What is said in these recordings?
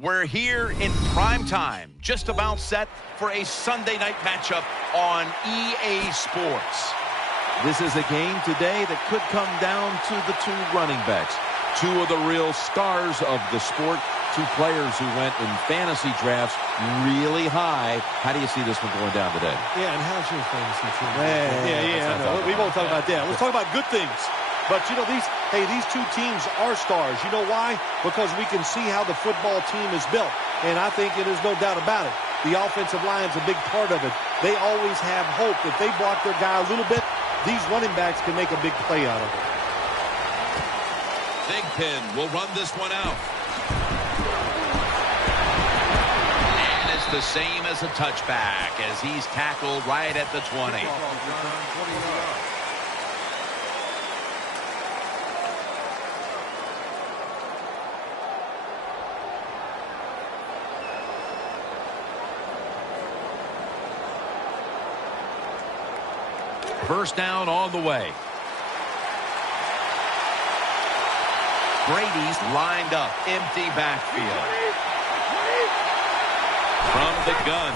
We're here in prime time, just about set for a Sunday night matchup on EA Sports. This is a game today that could come down to the two running backs. Two of the real stars of the sport. Two players who went in fantasy drafts really high. How do you see this one going down today? Yeah, and how's your fantasy team? Yeah. No, we won't talk about that. Let's talk about good things. But, you know, these two teams are stars. You know why? Because we can see how the football team is built. And I think there's no doubt about it. The offensive line's a big part of it. They always have hope. If they block their guy a little bit, these running backs can make a big play out of it. Big Pin will run this one out. And it's the same as a touchback as he's tackled right at the 20. First down on the way. Brady's lined up, empty backfield. From the gun.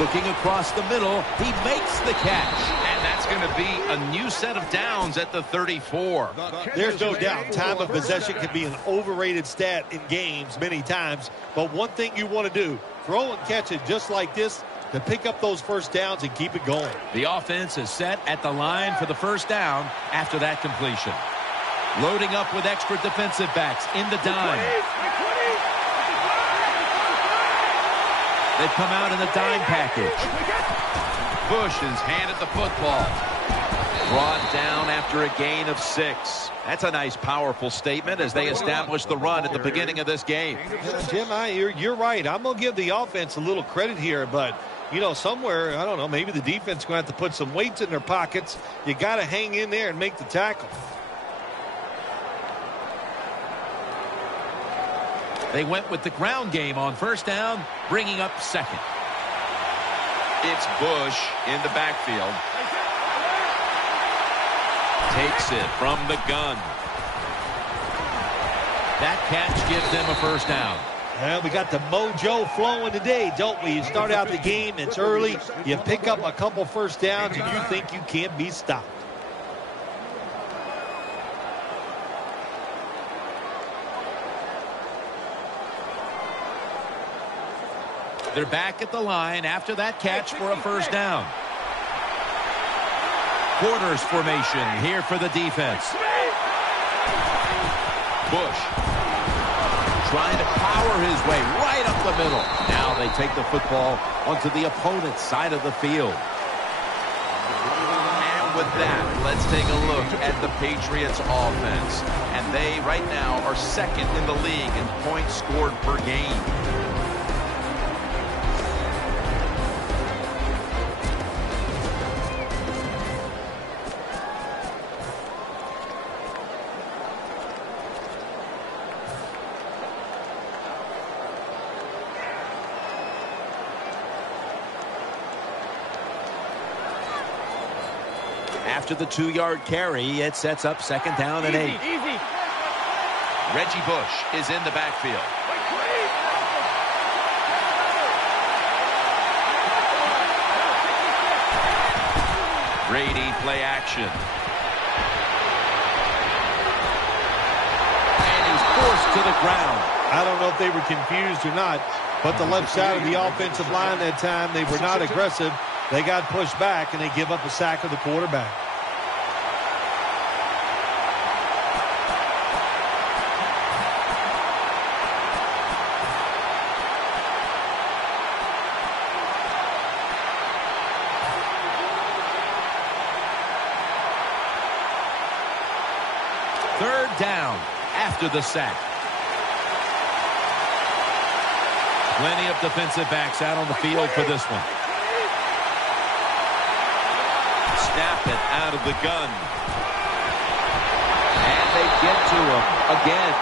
Looking across the middle, he makes the catch. And that's going to be a new set of downs at the 34. There's no doubt time of possession can be an overrated stat in games many times. But one thing you want to do, throw and catch it just like this, to pick up those first downs and keep it going. The offense is set at the line for the first down after that completion. Loading up with extra defensive backs in the dime. They've come out in the dime package. Bush has handed the football. Brought down after a gain of 6. That's a nice, powerful statement as they establish the run at the beginning of this game. Jim, you're right. I'm going to give the offense a little credit here, but you know, somewhere, I don't know, maybe the defense is going to have to put some weights in their pockets. You got to hang in there and make the tackle. They went with the ground game on first down, bringing up second. It's Bush in the backfield. Takes it from the gun. That catch gives them a first down. Well, we got the mojo flowing today, don't we? You start out the game, it's early, you pick up a couple first downs, and you think you can't be stopped. They're back at the line after that catch for a first down. Quarters formation here for the defense. Bush trying to power his way right up the middle. Now they take the football onto the opponent's side of the field. And with that, let's take a look at the Patriots offense. And they right now are second in the league in points scored per game. After the 2-yard carry, it sets up second down and 8. Reggie Bush is in the backfield. Brady play action. And he's forced to the ground. I don't know if they were confused or not, but the left side of the offensive line that time, they were not aggressive. They got pushed back, and they give up a sack of the quarterback. Third down after the sack. Plenty of defensive backs out on the field for this one. Snap it out of the gun. And they get to him again.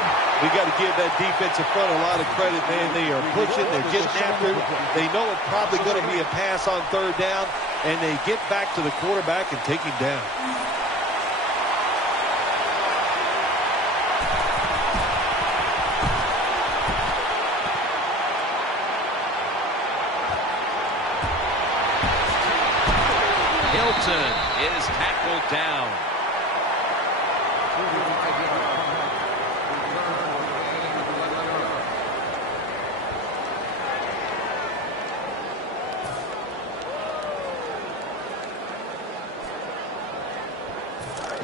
We got to give that defensive front a lot of credit, man. They are pushing. They're getting after it. They know it's probably going to be a pass on third down, and they get back to the quarterback and take him down. tackled down.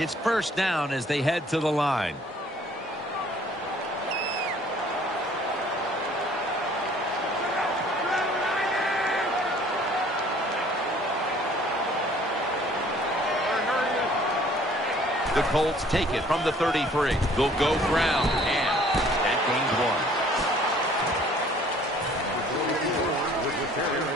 It's first down as they head to the line. The Colts take it from the 33. They'll go ground, and that gains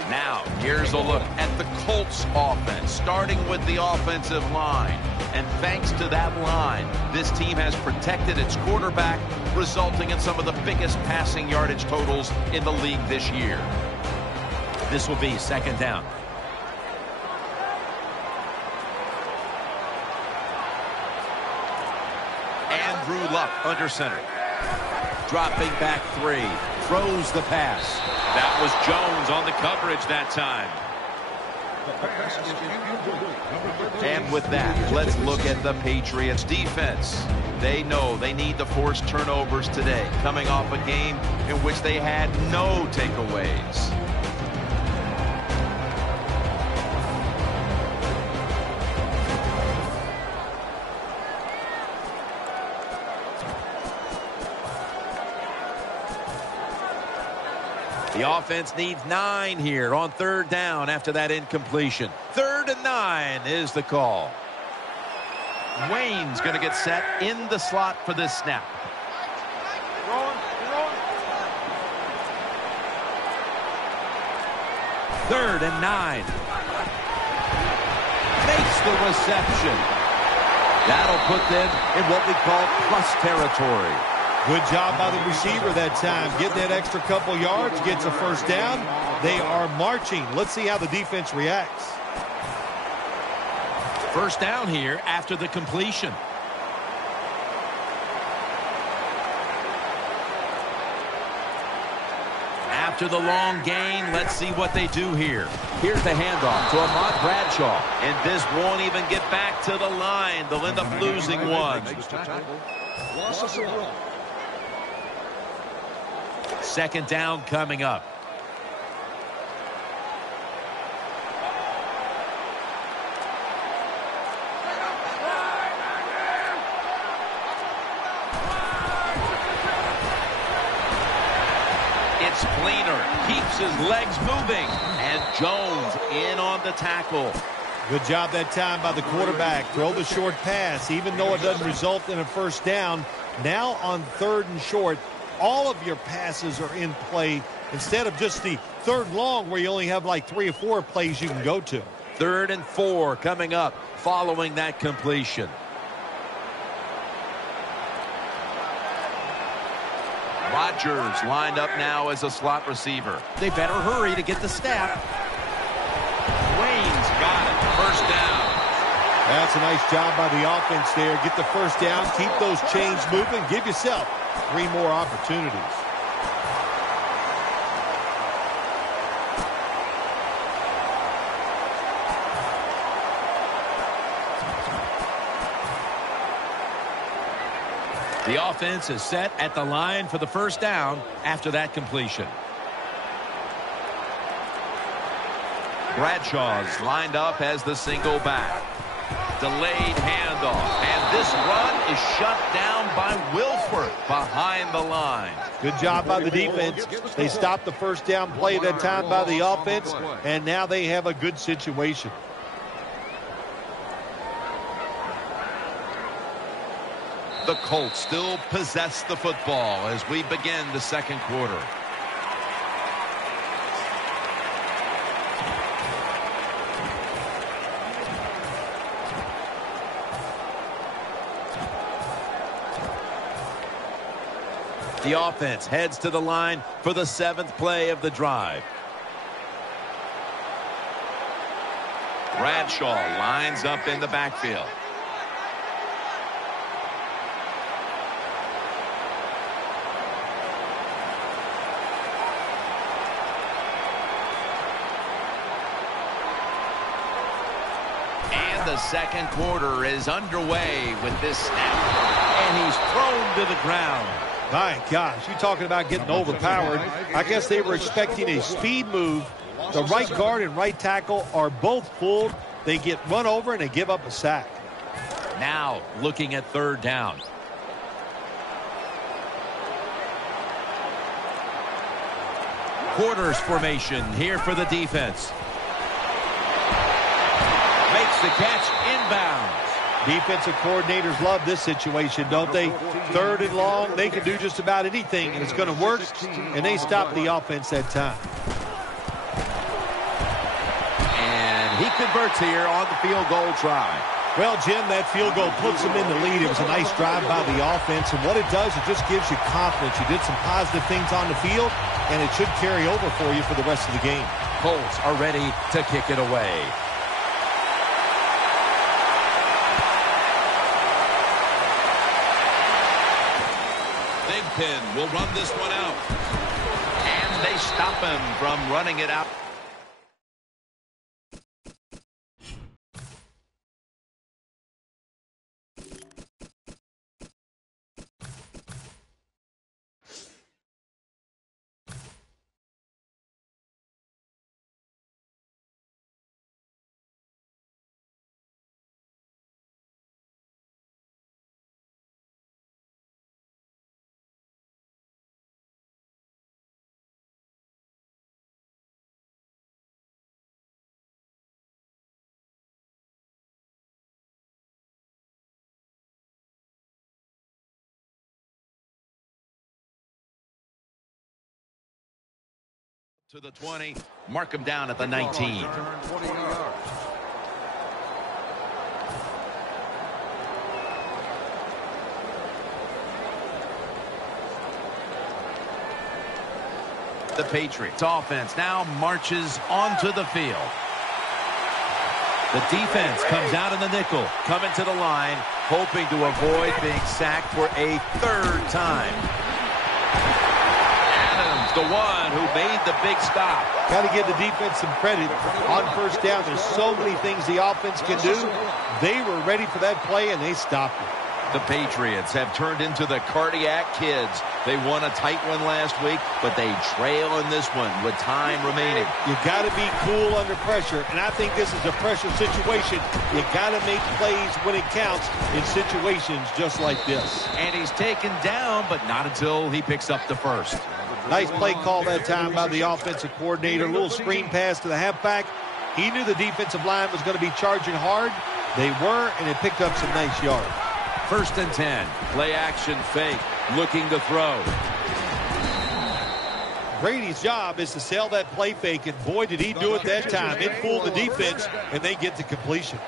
one. Now, here's a look at the Colts offense, starting with the offensive line. And thanks to that line, this team has protected its quarterback, resulting in some of the biggest passing yardage totals in the league this year. This will be second down. Andrew Luck under center. Dropping back 3. Throws the pass. That was Jones on the coverage that time. And with that, let's look at the Patriots defense. They know they need to force turnovers today, coming off a game in which they had no takeaways. The offense needs 9 here on third down after that incompletion. 3rd and 9 is the call. Wayne's going to get set in the slot for this snap. 3rd and 9. Makes the reception. That'll put them in what we call plus territory. Good job by the receiver that time. Getting that extra couple yards, gets a first down. They are marching. Let's see how the defense reacts. First down here after the completion. After the long gain, let's see what they do here. Here's the handoff to Ahmad Bradshaw. And this won't even get back to the line. They'll end up losing one. Second down coming up. It's Fleener. Keeps his legs moving. And Jones in on the tackle. Good job that time by the quarterback. Throw the short pass, even though it doesn't result in a first down. Now on 3rd and short, all of your passes are in play instead of just the 3rd and long where you only have like 3 or 4 plays you can go to. 3rd and 4 coming up following that completion. Rodgers lined up now as a slot receiver. They better hurry to get the snap. Wayne's got it. First down. That's a nice job by the offense there. Get the first down, keep those chains moving, give yourself 3 more opportunities. The offense is set at the line for the first down after that completion. Bradshaw's lined up as the single back. Delayed handoff. And this run is shut down by Wilford behind the line. Good job by the defense. They stopped the first down play that time by the offense, and now they have a good situation. The Colts still possess the football as we begin the second quarter. The offense heads to the line for the 7th play of the drive. Bradshaw lines up in the backfield. And And the second quarter is underway with this snap. And he's thrown to the ground. My gosh, you're talking about getting overpowered. I guess they were expecting a speed move. The right guard and right tackle are both fooled. They get run over and they give up a sack. Now looking at third down. Quarters formation here for the defense. Makes the catch inbounds. Defensive coordinators love this situation, don't they? Third and long, they can do just about anything, and it's going to work, and they stop the offense that time. And he converts here on the field goal try. Well, Jim, that field goal puts them in the lead. It was a nice drive by the offense, and what it does, it just gives you confidence. You did some positive things on the field, and it should carry over for you for the rest of the game. Colts are ready to kick it away. Pin will run this one out. And they stop him from running it out. To the 20, mark him down at the 19. The Patriots offense now marches onto the field. The defense comes out in the nickel, coming to the line, hoping to avoid being sacked for a third time. The one who made the big stop. Got to give the defense some credit on first down. There's so many things the offense can do. They were ready for that play, and they stopped it. The Patriots have turned into the cardiac kids. They won a tight one last week, but they trail in this one with time remaining. You got to be cool under pressure, and I think this is a pressure situation. You got to make plays when it counts in situations just like this. And he's taken down, but not until he picks up the first. Nice play call that time by the offensive coordinator. A little screen pass to the halfback. He knew the defensive line was going to be charging hard. They were, and it picked up some nice yards. First and 10. Play action fake. Looking to throw. Brady's job is to sell that play fake, and boy, did he do it that time. It fooled the defense, and they get the completion.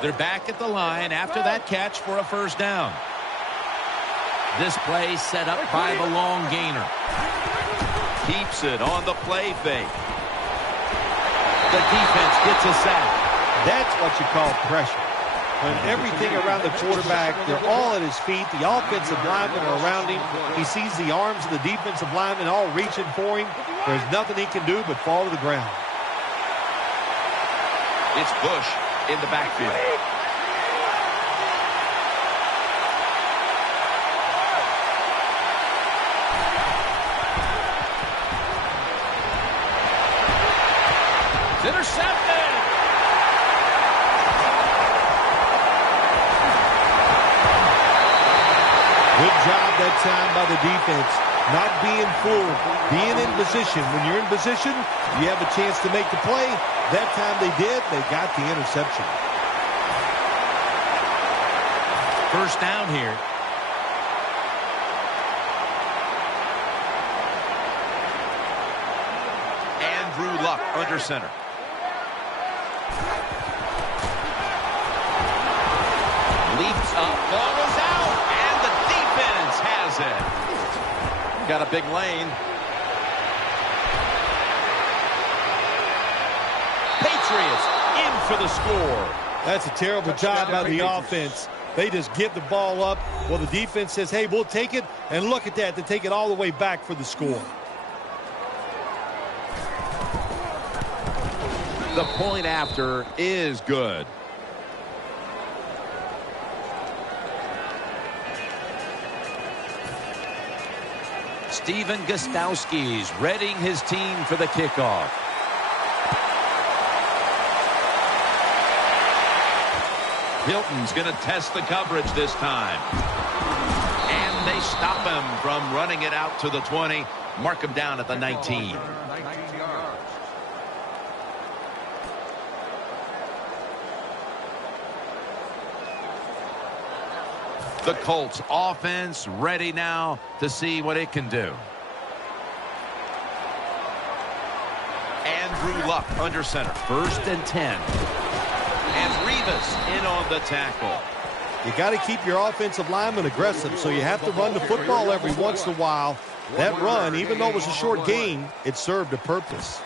They're back at the line after that catch for a first down. This play set up by the long gainer. Keeps it on the play fake. The defense gets a sack. That's what you call pressure. When everything around the quarterback, they're all at his feet. The offensive linemen are around him. He sees the arms of the defensive linemen all reaching for him. There's nothing he can do but fall to the ground. It's Bush in the backfield. Intercepted. Good job that time by the defense. Not being fooled, being in position. When you're in position, you have a chance to make the play. That time they did. They got the interception. First down here. Andrew Luck under center. Leaps up, ball is out, and the defense has it. Got a big lane. Patriots in for the score. That's a terrible job by the offense. They just give the ball up. Well, the defense says, hey, we'll take it. And look at that. They take it all the way back for the score. The The point after is good. Steven Gostowski's readying his team for the kickoff. Hilton's going to test the coverage this time. And they stop him from running it out to the 20. Mark him down at the 19. The Colts offense ready now to see what it can do. Andrew Luck under center. 1st and 10. And Rivas in on the tackle. You got to keep your offensive linemen aggressive, so you have to run the football every once in a while. That run, even though it was a short gain, it served a purpose.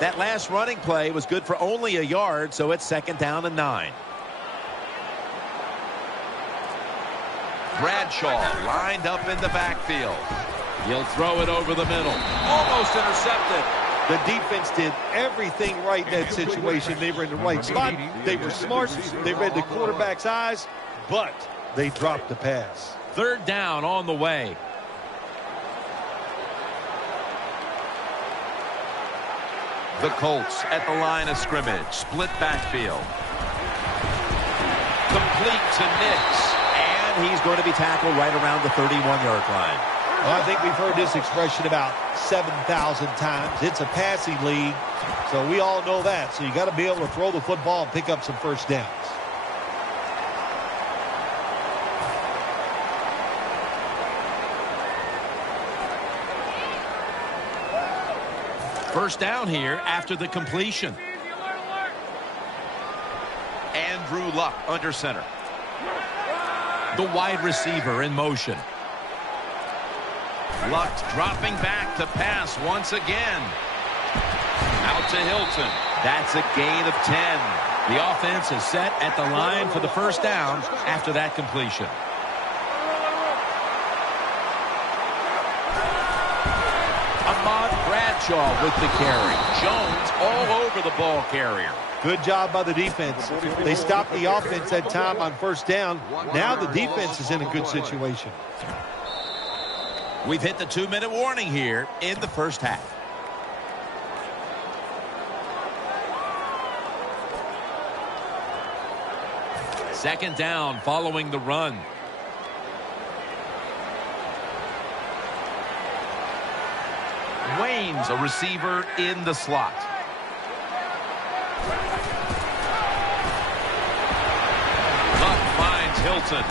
That last running play was good for only a yard, so it's 2nd down and 9. Bradshaw lined up in the backfield. He'll throw it over the middle. Almost intercepted. The defense did everything right in that situation. They were in the right spot. They were smart. They read the quarterback's eyes, but they dropped the pass. 3rd down on the way. The Colts at the line of scrimmage. Split backfield. Complete to Nix. And he's going to be tackled right around the 31-yard line. Well, I think we've heard this expression about 7,000 times. It's a passing league, so we all know that. So you got to be able to throw the football and pick up some first downs. First down here after the completion. Andrew Luck under center. The wide receiver in motion. Luck dropping back to pass once again. Out to Hilton. That's a gain of 10. The offense is set at the line for the first down after that completion. Bradshaw with the carry. Jones all over the ball carrier. Good job by the defense. They stopped the offense that time on first down. Now the defense is in a good situation. We've hit the 2-minute warning here in the first half. Second down following the run. Wayne's a receiver in the slot. Luck finds Hilton.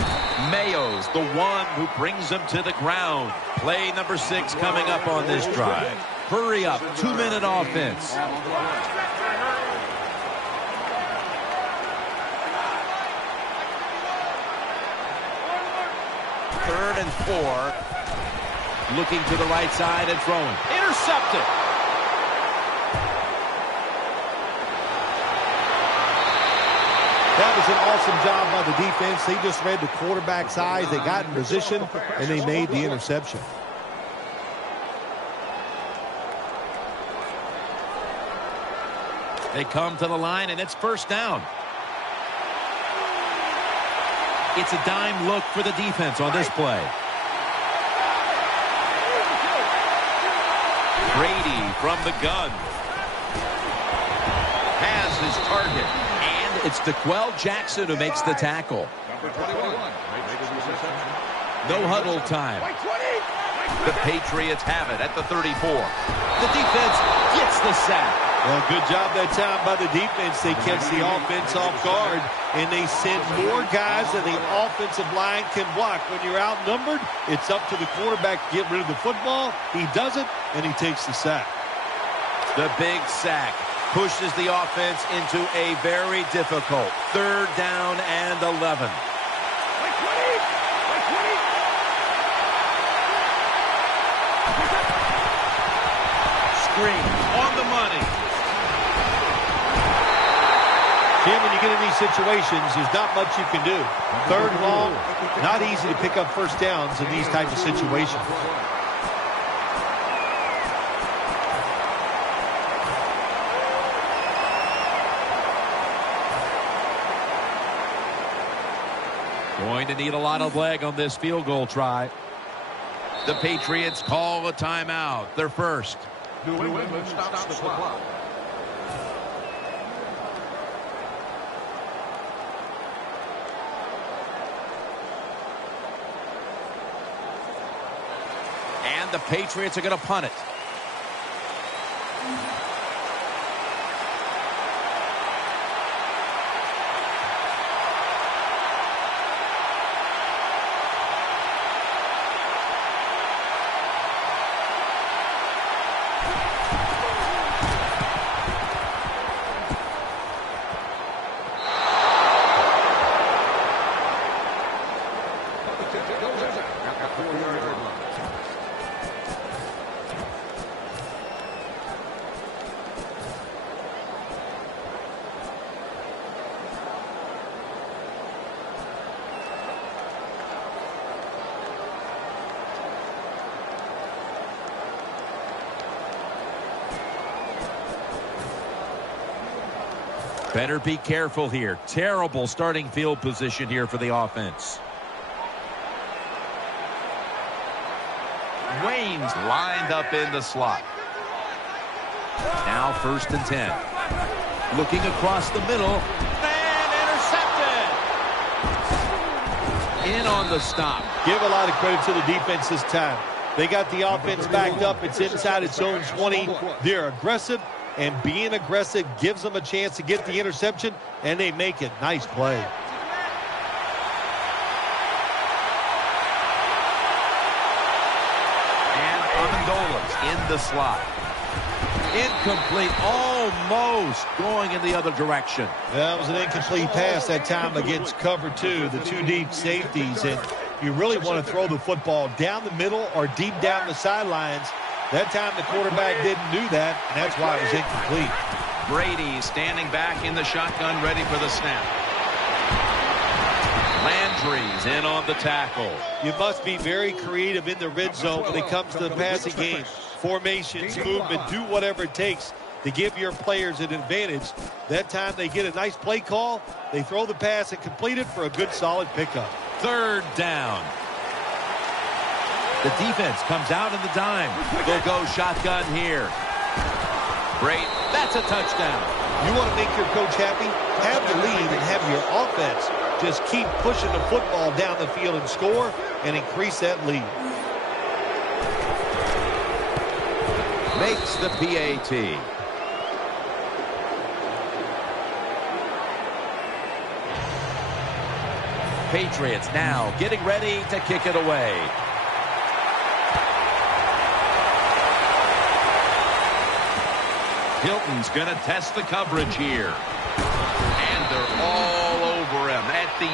Mayo's the one who brings him to the ground. Play number 6 coming up on this drive. Hurry up, 2-minute offense. Third and 4. Looking to the right side and throwing. Intercepted. That was an awesome job by the defense. They just read the quarterback's eyes. They got in position, and they made the interception. They come to the line, and it's first down. It's a dime look for the defense on this play. Brady from the gun. Has his target. And it's DeQuell Jackson who makes the tackle. No huddle time. The Patriots have it at the 34. The defense gets the sack. Well, good job that time by the defense. They catch the offense off guard, and they send more guys than the offensive line can block. When you're outnumbered, it's up to the quarterback to get rid of the football. He does it, and he takes the sack. The big sack pushes the offense into a very difficult 3rd down and 11. Screen on the money. Jim, when you get in these situations, there's not much you can do. Third and long, not easy to pick up first downs in these types of situations. Going to need a lot of leg on this field goal try. The Patriots call a timeout. Their first. New England stops the clock. And the Patriots are going to punt it. Better be careful here. Terrible starting field position here for the offense. Wayne's lined up in the slot. Now 1st and 10. Looking across the middle. And intercepted. In on the stop. Give a lot of credit to the defense this time. They got the offense backed up. It's inside its own 20. They're aggressive. And being aggressive gives them a chance to get the interception, and they make it. Nice play. And Amendola's in the slot. Incomplete. Almost going in the other direction. That was an incomplete pass that time against cover 2, the 2 deep safeties. And you really want to throw the football down the middle or deep down the sidelines. That time the quarterback didn't do that, and that's why it was incomplete. Brady standing back in the shotgun, ready for the snap. Landry's in on the tackle. You must be very creative in the red zone when it comes to the passing game. Formations, movement, do whatever it takes to give your players an advantage. That time they get a nice play call, they throw the pass and complete it for a good solid pickup. 3rd down. The defense comes out in the dime. They'll go shotgun here. Great. That's a touchdown. You want to make your coach happy? Have the lead and have your offense just keep pushing the football down the field and score and increase that lead. Makes the PAT. Patriots now getting ready to kick it away. Hilton's going to test the coverage here. And they're all over him at the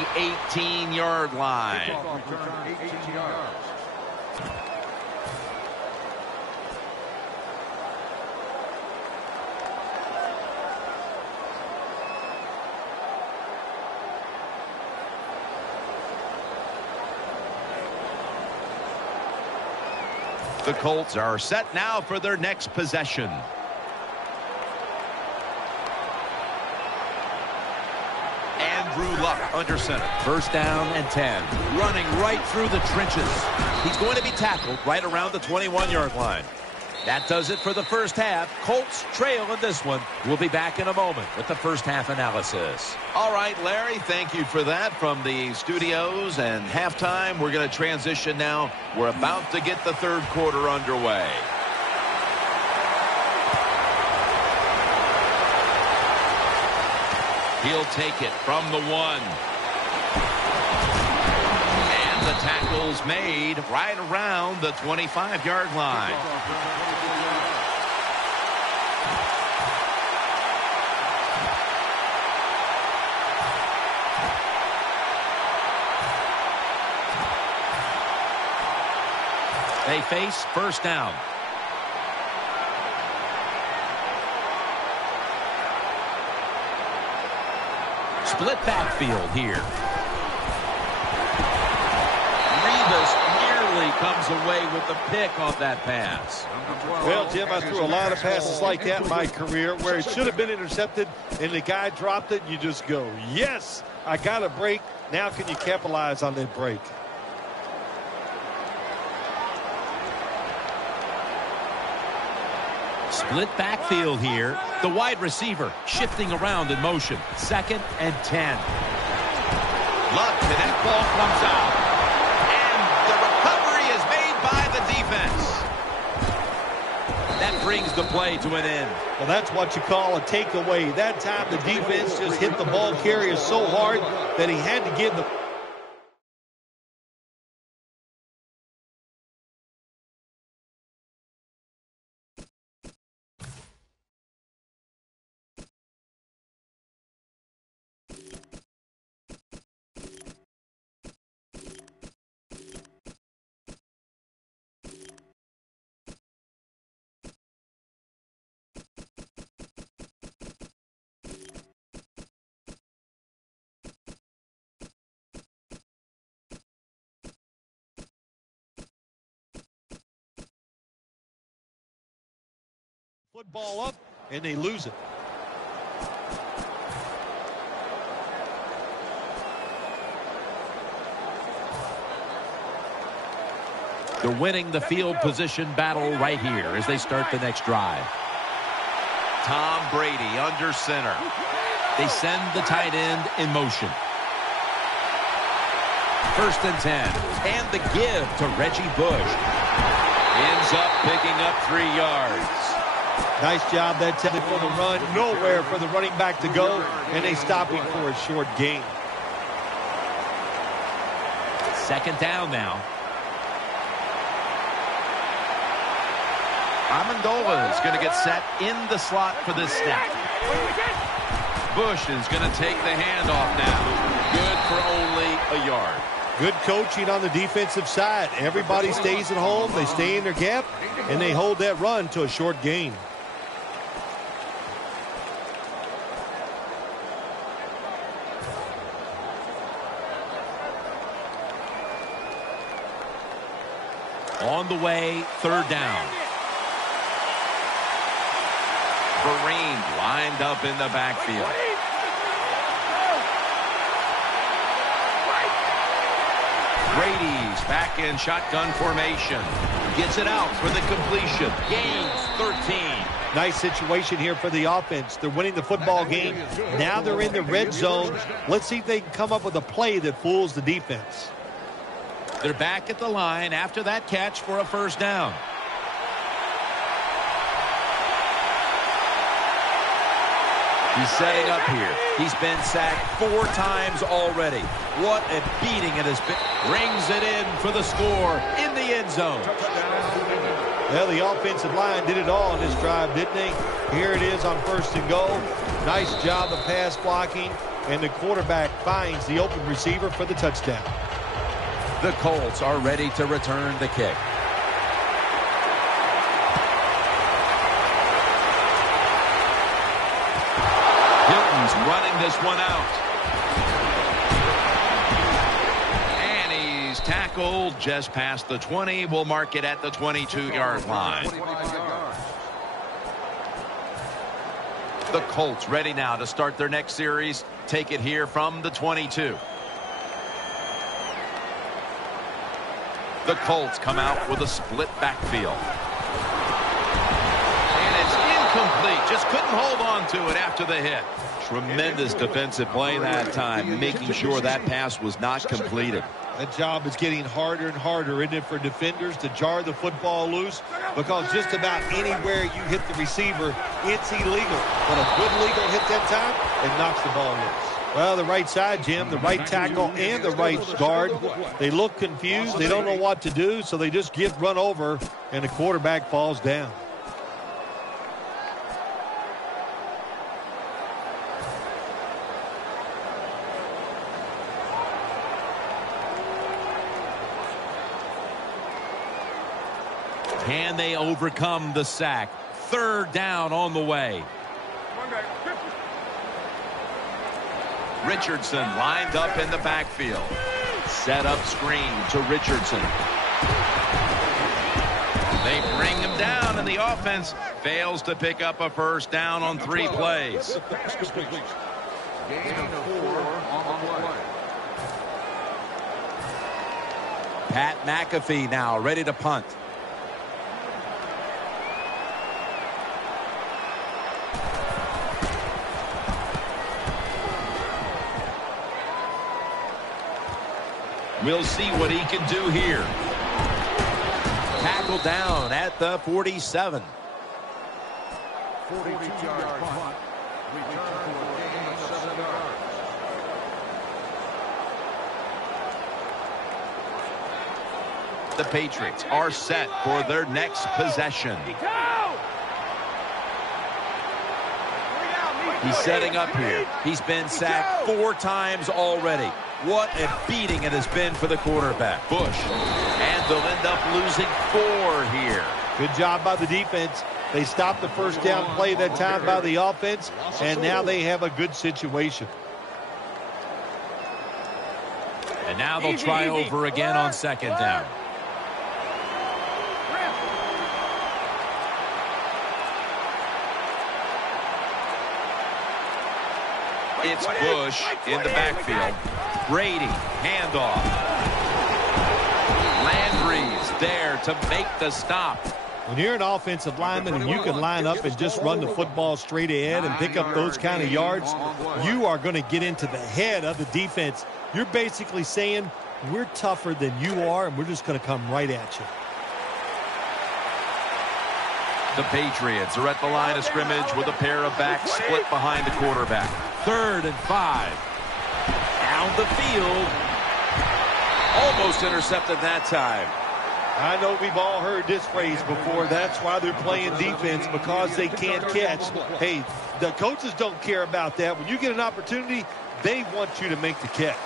18-yard line. Return 18 yards. The Colts are set now for their next possession. Andrew Luck under center. 1st down and 10. Running right through the trenches. He's going to be tackled right around the 21-yard line. That does it for the first half. Colts trail in this one. We'll be back in a moment with the first half analysis. All right, Larry, thank you for that from the studios. And halftime, we're going to transition now. We're about to get the 3rd quarter underway. He'll take it from the 1. And the tackle's made right around the 25-yard line. They face 1st down. Split backfield here. Revis nearly comes away with the pick on that pass. Well, Jim, I threw a lot of passes like that in my career where it should have been intercepted and the guy dropped it. You just go, yes, I got a break. Now can you capitalize on that break? Split backfield here. The wide receiver shifting around in motion. 2nd and 10. Luck, and that ball comes out. And the recovery is made by the defense. That brings the play to an end. Well, that's what you call a takeaway. That time the defense just hit the ball carrier so hard that he had to give the football up, and they lose it. They're winning the field position battle right here as they start the next drive. Tom Brady under center. They send the tight end in motion. 1st and 10. And the give to Reggie Bush. Ends up picking up 3 yards. Nice job that time for the run. Nowhere for the running back to go, and they stop him for a short gain. 2nd down now. Amendola is going to get set in the slot for this snap. Bush is going to take the handoff now. Good for only a yard. Good coaching on the defensive side. Everybody stays at home. They stay in their gap, and they hold that run to a short gain. On the way, 3rd down. Vereen lined up in the backfield. Brady's back in shotgun formation. Gets it out for the completion. Gains 13. Nice situation here for the offense. They're winning the football game. Now they're in the red zone. Let's see if they can come up with a play that fools the defense. They're back at the line after that catch for a 1st down. He's setting up here. He's been sacked 4 times already. What a beating it has been. Rings it in for the score in the end zone. Well, the offensive line did it all in this drive, didn't they? Here it is on 1st and goal. Nice job of pass blocking, and the quarterback finds the open receiver for the touchdown. The Colts are ready to return the kick. Hilton's running this one out. And he's tackled just past the 20. We'll mark it at the 22-yard line. The Colts ready now to start their next series. Take it here from the 22. The Colts come out with a split backfield. And it's incomplete. Just couldn't hold on to it after the hit. Tremendous defensive play that time, making sure that pass was not completed. That job is getting harder and harder, isn't it, for defenders to jar the football loose? Because just about anywhere you hit the receiver, it's illegal. But a good legal hit that time, it knocks the ball loose. Well, the right side, Jim, the right tackle and the right guard, they look confused. They don't know what to do, so they just get run over, and the quarterback falls down. Can they overcome the sack? 3rd down on the way. Richardson lined up in the backfield. Set up screen to Richardson. They bring him down, and the offense fails to pick up a first down on 3 plays. Gain of 4 on the play. Pat McAfee now ready to punt. We'll see what he can do here. Tackled down at the 47. 42-yard punt. Return for a gain of 7 yards. The Patriots are set for their next possession. He's setting up here. He's been sacked 4 times already. What a beating it has been for the quarterback. Bush. And they'll end up losing 4 here. Good job by the defense. They stopped the first down play that time by the offense, and now they have a good situation. And now they'll try over again on 2nd down. It's Bush in the backfield. Brady, handoff. Landry's there to make the stop. When you're an offensive lineman and you can line up and just run the football straight ahead and pick up those kind of yards, you are going to get into the head of the defense. You're basically saying, we're tougher than you are, and we're just going to come right at you. The Patriots are at the line of scrimmage with a pair of backs split behind the quarterback. 3rd and 5. Down the field. Almost intercepted that time. I know we've all heard this phrase before. That's why they're playing defense, because they can't catch. Hey, the coaches don't care about that. When you get an opportunity, they want you to make the catch.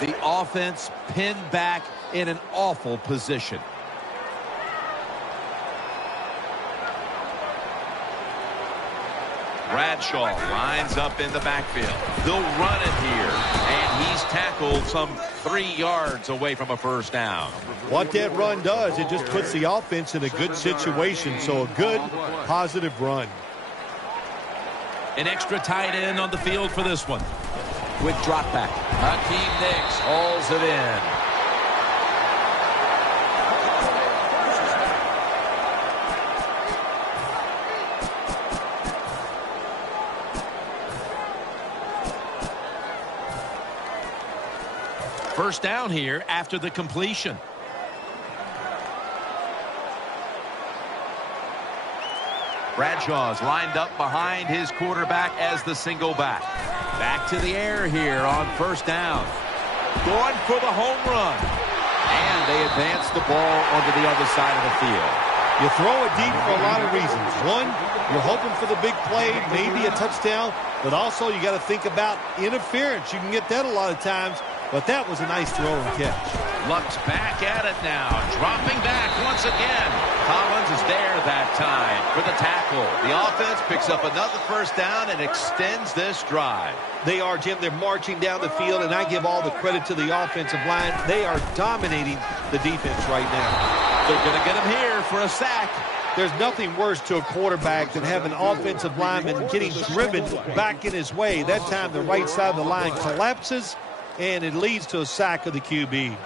The offense pinned back in an awful position. Bradshaw lines up in the backfield. They'll run it here, and he's tackled some 3 yards away from a first down. What that run does, it just puts the offense in a good situation. So a good, positive run. An extra tight end on the field for this one. With drop back. Hakeem Nicks hauls it in. First down here after the completion. Bradshaw's lined up behind his quarterback as the single back. Back to the air here on first down. Going for the home run. And they advance the ball onto the other side of the field. You throw it deep for a lot of reasons. One, you're hoping for the big play, maybe a touchdown, but also you got to think about interference. You can get that a lot of times, but that was a nice throw and catch. Luck's back at it now, dropping back once again. Collins is there that time for the tackle. The offense picks up another first down and extends this drive. They are, Jim. They're marching down the field, and I give all the credit to the offensive line. They are dominating the defense right now. They're going to get him here for a sack. There's nothing worse to a quarterback than having an offensive lineman getting driven back in his way. That time the right side of the line collapses, and it leads to a sack of the QB.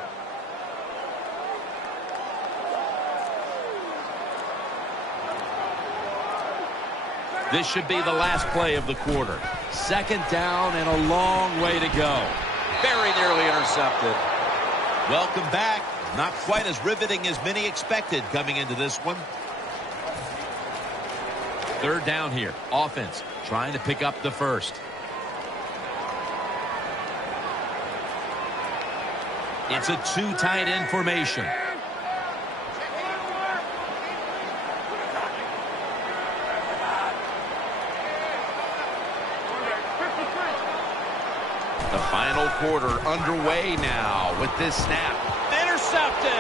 This should be the last play of the quarter. Second down and a long way to go. Very nearly intercepted. Welcome back. Not quite as riveting as many expected coming into this one. Third down here. Offense trying to pick up the first. It's a two tight end formation. The final quarter underway now with this snap. Intercepted.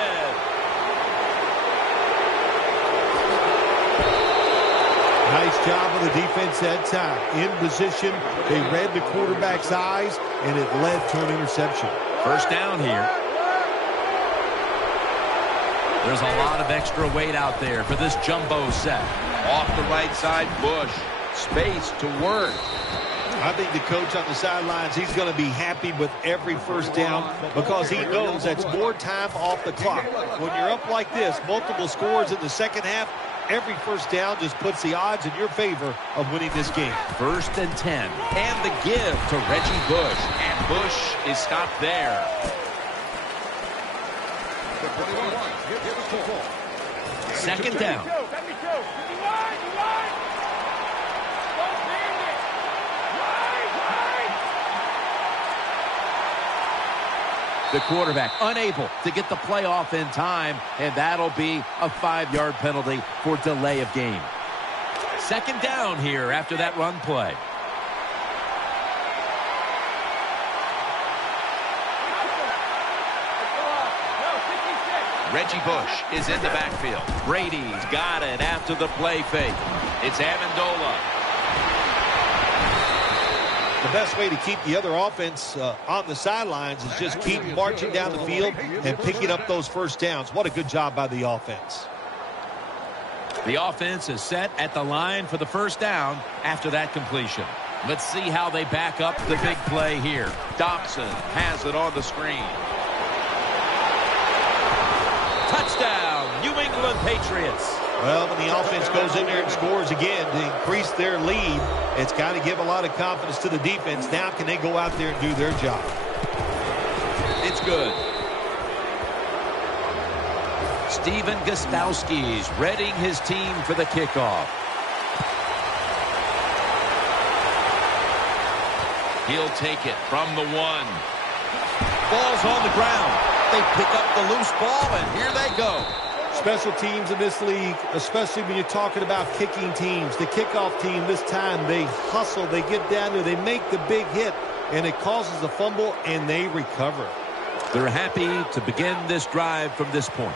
Nice job of the defense that time. In position, they read the quarterback's eyes, and it led to an interception. First down here. There's a lot of extra weight out there for this jumbo set. Off the right side, Bush. Space to work. I think the coach on the sidelines, he's going to be happy with every first down because he knows that's more time off the clock. When you're up like this, multiple scores in the second half, every first down just puts the odds in your favor of winning this game. 1st and 10. And the give to Reggie Bush. And Bush is stopped there. Second down. The quarterback unable to get the play off in time, and that'll be a 5-yard penalty for delay of game. Second down here after that run play. Reggie Bush is in the backfield. Brady's got it after the play fake. It's Amendola. The best way to keep the other offense on the sidelines is just keep marching down the field and picking up those first downs. What a good job by the offense. The offense is set at the line for the first down after that completion. Let's see how they back up the big play here. Dobson has it on the screen. Touchdown, New England Patriots. Well, when the offense goes in there and scores again to increase their lead, it's got to give a lot of confidence to the defense. Now can they go out there and do their job? It's good. Steven Gostowski's readying his team for the kickoff. He'll take it from the 1. Ball's on the ground. They pick up the loose ball, and here they go. Special teams in this league, especially when you're talking about kicking teams. The kickoff team this time, they hustle, they get down there, they make the big hit, and it causes a fumble, and they recover. They're happy to begin this drive from this point.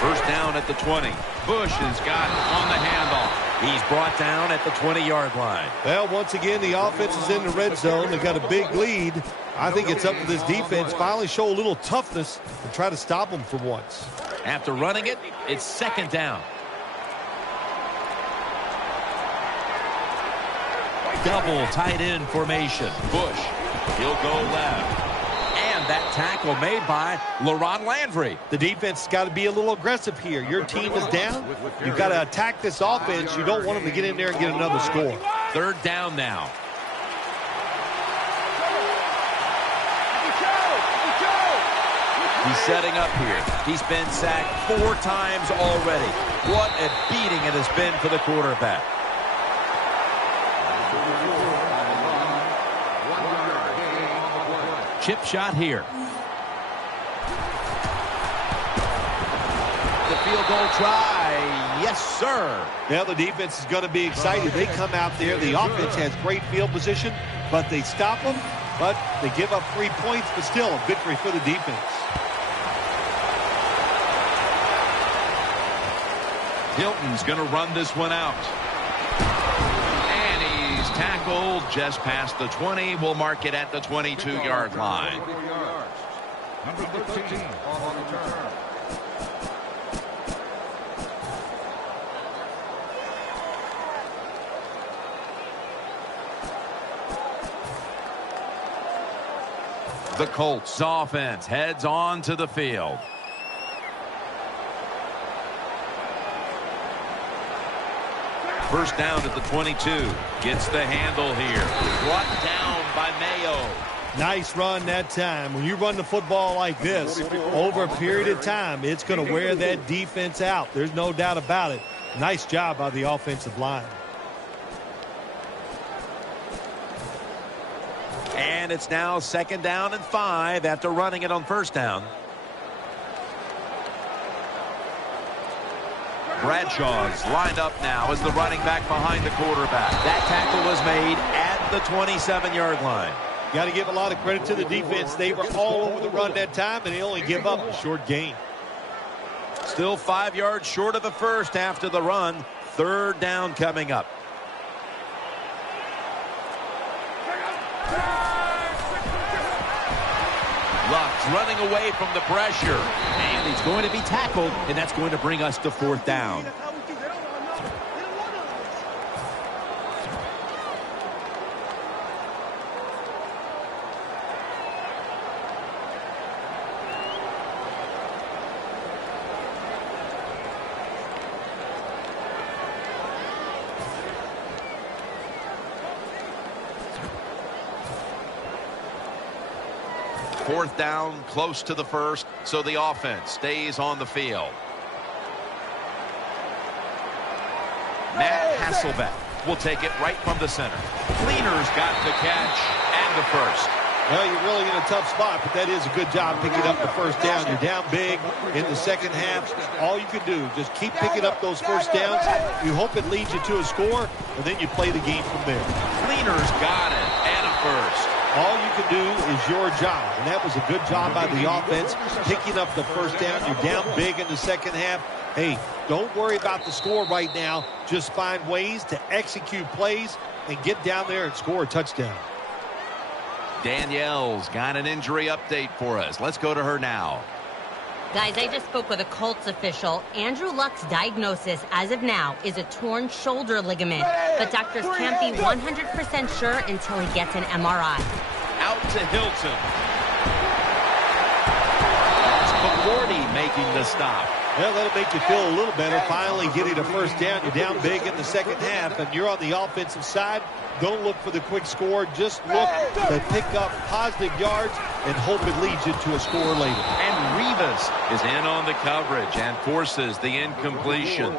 First down at the 20. Bush has got on the handoff. He's brought down at the 20-yard line. Well, once again, the offense is in the red zone. They've got a big lead. I think it's up to this defense finally show a little toughness and try to stop them for once. After running it, it's second down. Double tight end formation. Bush, he'll go left. And that tackle made by LaRon Landry. The defense has got to be a little aggressive here. Your team is down. You've got to attack this offense. You don't want them to get in there and get another score. Third down now. He's setting up here. He's been sacked 4 times already. What a beating it has been for the quarterback. Chip shot here. The field goal try. Yes, sir. Now the defense is going to be excited. They come out there. The offense has great field position, but they stop them. But they give up 3 points, but still a victory for the defense. Hilton's going to run this one out. And he's tackled just past the 20. We'll mark it at the 22-yard line. Number 13 on return. The Colts offense heads on to the field. First down at the 22. Gets the handle here. Brought down by Mayo. Nice run that time. When you run the football like this, over a period of time, it's going to wear that defense out. There's no doubt about it. Nice job by the offensive line. And it's now 2nd down and 5 after running it on 1st down. Bradshaw's lined up now as the running back behind the quarterback. That tackle was made at the 27-yard line. Got to give a lot of credit to the defense. They were all over the run that time, and they only give up a short gain. Still 5 yards short of the first after the run. 3rd down coming up. Luck's running away from the pressure. And he's going to be tackled, and that's going to bring us to 4th down. Fourth down, close to the first, so the offense stays on the field. Matt Hasselbeck will take it right from the center. Cleaner's got the catch and the first. Well, you're really in a tough spot, but that is a good job picking up the 1st down. You're down big in the 2nd half. All you can do, just keep picking up those 1st downs. You hope it leads you to a score, and then you play the game from there. Cleaner's got it, and a first. All you can do is your job, and that was a good job by the offense, picking up the 1st down. You're down big in the 2nd half. Hey, don't worry about the score right now. Just find ways to execute plays and get down there and score a touchdown. Danielle's got an injury update for us. Let's go to her now. Guys, I just spoke with a Colts official. Andrew Luck's diagnosis as of now is a torn shoulder ligament, but doctors can't be 100% sure until he gets an MRI. Out to Hilton. That's McCourty making the stop. Well, that'll make you feel a little better. Finally getting a 1st down. You're down big in the 2nd half, and you're on the offensive side. Don't look for the quick score. Just look to pick up positive yards and hope it leads you to a score later. And Rivas is in on the coverage and forces the incompletion.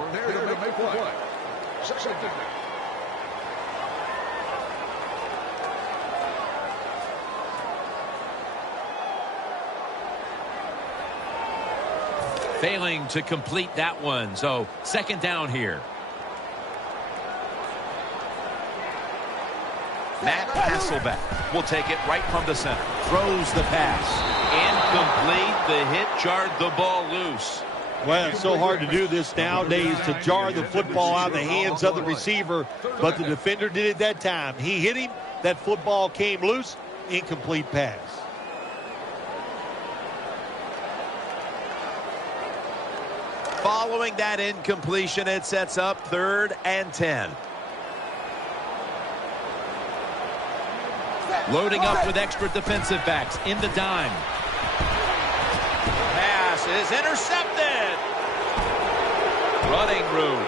Failing to complete that one, so 2nd down here. Matt Hasselbeck will take it right from the center. Throws the pass. Incomplete. The hit jarred the ball loose. Well, it's so hard to do this nowadays, to jar the football out of the hands of the receiver, but the defender did it that time. He hit him. That football came loose. Incomplete pass. Following that incompletion, it sets up 3rd and 10. Loading up with extra defensive backs in the dime. Pass is intercepted. Running room.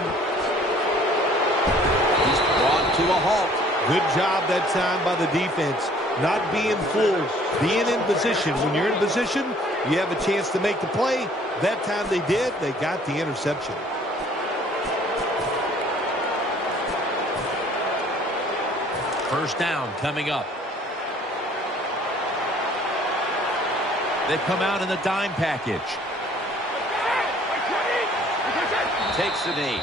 He's brought to a halt. Good job that time by the defense. Not being fooled. Being in position. When you're in position, you have a chance to make the play. That time they did. They got the interception. First down coming up. They've come out in the dime package. Takes the knee.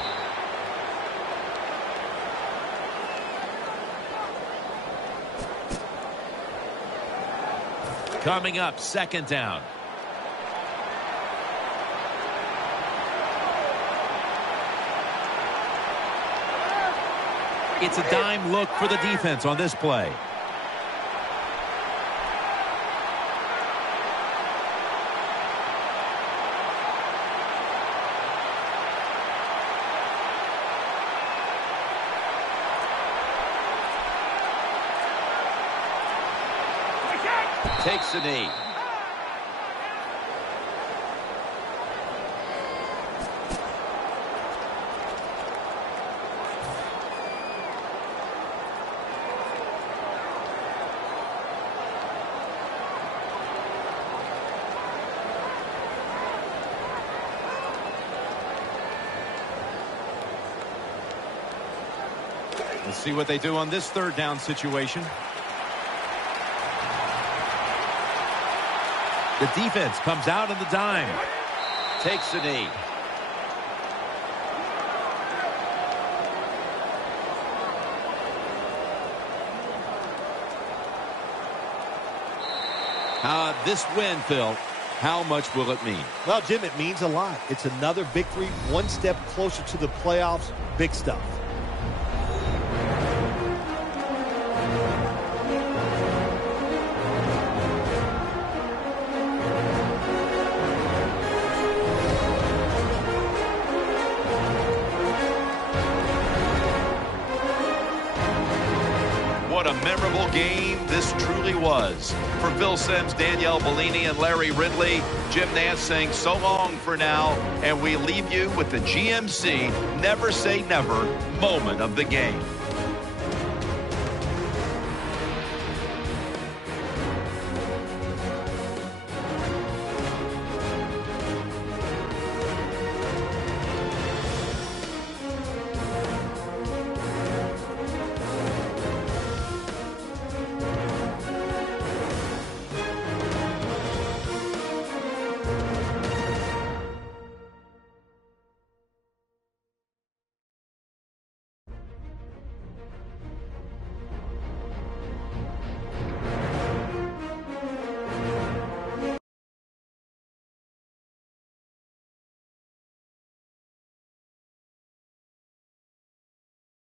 Coming up, 2nd down. It's a dime look for the defense on this play. Takes the knee. Let's see what they do on this 3rd down situation. The defense comes out in the dime. Takes the knee. This win, Phil, how much will it mean? Well, Jim, it means a lot. It's another victory, one step closer to the playoffs. Big stuff. What a memorable game this truly was. For Phil Simms, Danielle Bellini, and Larry Ridley, Jim Nance saying so long for now, and we leave you with the GMC Never Say Never moment of the game.